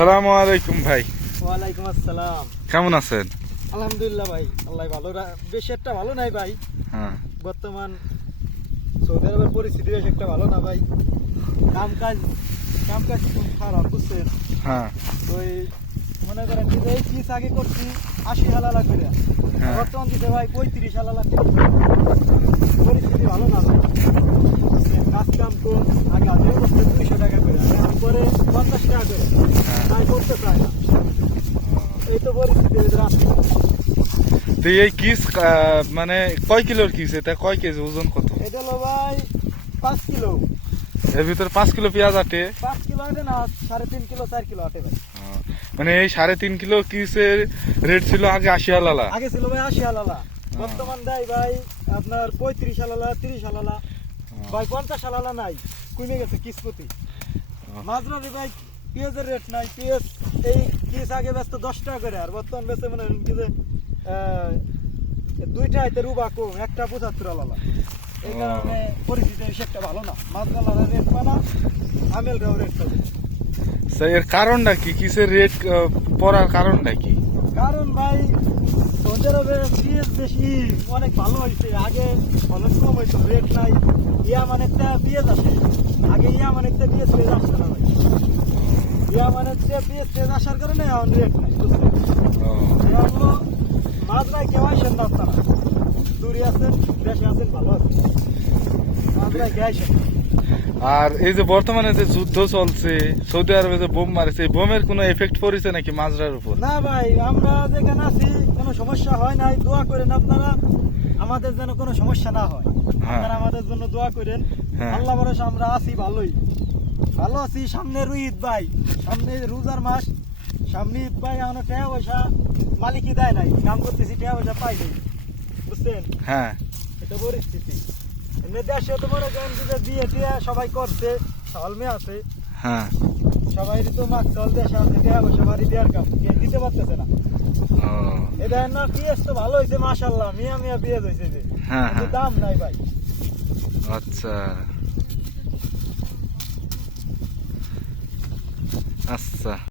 আসসালামু আলাইকুম ভাই। ওয়ালাইকুম আসসালাম। কেমন আছেন? আলহামদুলিল্লাহ ভাই, আল্লাহ ভালো বেশি একটা ভালো নাই ভাই। হ্যাঁ, বর্তমান সৌদি আরবের পরিস্থিতি বেশ একটা ভালো না ভাই। কাম কাজ খুব খারাপ, বুঝছেন? হ্যাঁ, তো এই মনে করেন কি যে কিস আগে করছি 80 হালালা করে, হ্যাঁ। বর্তমান দিতে ভাই 35 হালালা করে। পরিস্থিতি ভালো না ভাই। কাজ কাম তো আগে আগে করতে 200 টাকা করে, পরে 50 টাকা করে, তাই করতে চায় না। এই তো পরিস্থিতি আছে। তো এই কিস মানে কয় কিলোর কিস? এটা কয় কেজি ওজন? কত? এটা হলো ভাই 5 কিলো। এর ভিতরে 5 কিলো পেঁয়াজ আটে। 5 কিলো আটে না, 3.5 কিলো 4 কিলো আটে ভাই। মানে এই 3.5 কিলো কিসের রেট ছিল আগে 80 হালালা। আগে ছিল ভাই 80 হালালা, বর্তমান দেয় ভাই আপনার 35 হালালা, 30 হালালা ভাই, 50 হালালা নাই, কমে গেছে কিসপতি। মাঝরাতে ভাই পেঁয়াজের রেট নাই। পেঁয়াজ এই কিস আগে ব্যস্ত 10 টাকা করে, আর বর্তমান বেচে মনে হয় কি যে দুইটা হাইতে রুবা কম, একটা 75 হালালা। এই কারণে পরিস্থিতি বেশি একটা ভালো না। মাছরালার রেট পানা, আমেলরাও রেট পাবে। এর কারণটা কি? কিসের রেট পড়ার কারণটা কি? কারণ ভাই সৌদি আরবের পেঁয়াজ বেশি অনেক ভালো হয়েছে। আগে ফলন কম হইতো, রেট নাই। ইয়ামান একটা পেঁয়াজ আসে, আগে ইয়ামান একটা পেঁয়াজ আসছে না ভাই। ইয়ামান একটা পেঁয়াজ আসার কারণে এখন রেট নাই, বুঝছেন? মাছ ভাই কেউ আসেন না, আপনারা দূরে আছেন, দেশে আছেন, ভালো আছেন, মাছ ভাই কে আসেন। আর এই যে বর্তমানে যে যুদ্ধ চলছে, সৌদি আরবে যে বোম মারেছে, এই বোমের কোনো এফেক্ট পড়েছে নাকি মাজরার উপর? না ভাই, আমরা যেখানে আছি কোনো সমস্যা হয় নাই। দোয়া করেন আপনারা আমাদের যেন কোনো সমস্যা না হয়। আপনারা আমাদের জন্য দোয়া করেন। আল্লাহ ভরসা আমরা আছি, ভালো আছি। সামনে ঈদ ভাই, সামনে রোজার মাস, সামনে ঈদ ভাই। এখন টাকা পয়সা মালিকই দেয় নাই, কাম করতেছি, টাকা পয়সা পাই নাই, বুঝছেন? হ্যাঁ, এটা পরিস্থিতি। এমনি দেশে তো মনে করেন যে বিয়ে টিয়া সবাই করছে, চাল মেয়ে আছে, হ্যাঁ। সবাই তো মাছ চাল দেশে আছে, টাকা পয়সা বাড়ি দেওয়ার কাম কেউ দিতে পারতেছে না। এটা না, পেঁয়াজ তো ভালো হয়েছে মাশাআল্লাহ, মিয়া মিয়া পেঁয়াজ হয়েছে যে, কিন্তু দাম নাই ভাই। আচ্ছা, আচ্ছা।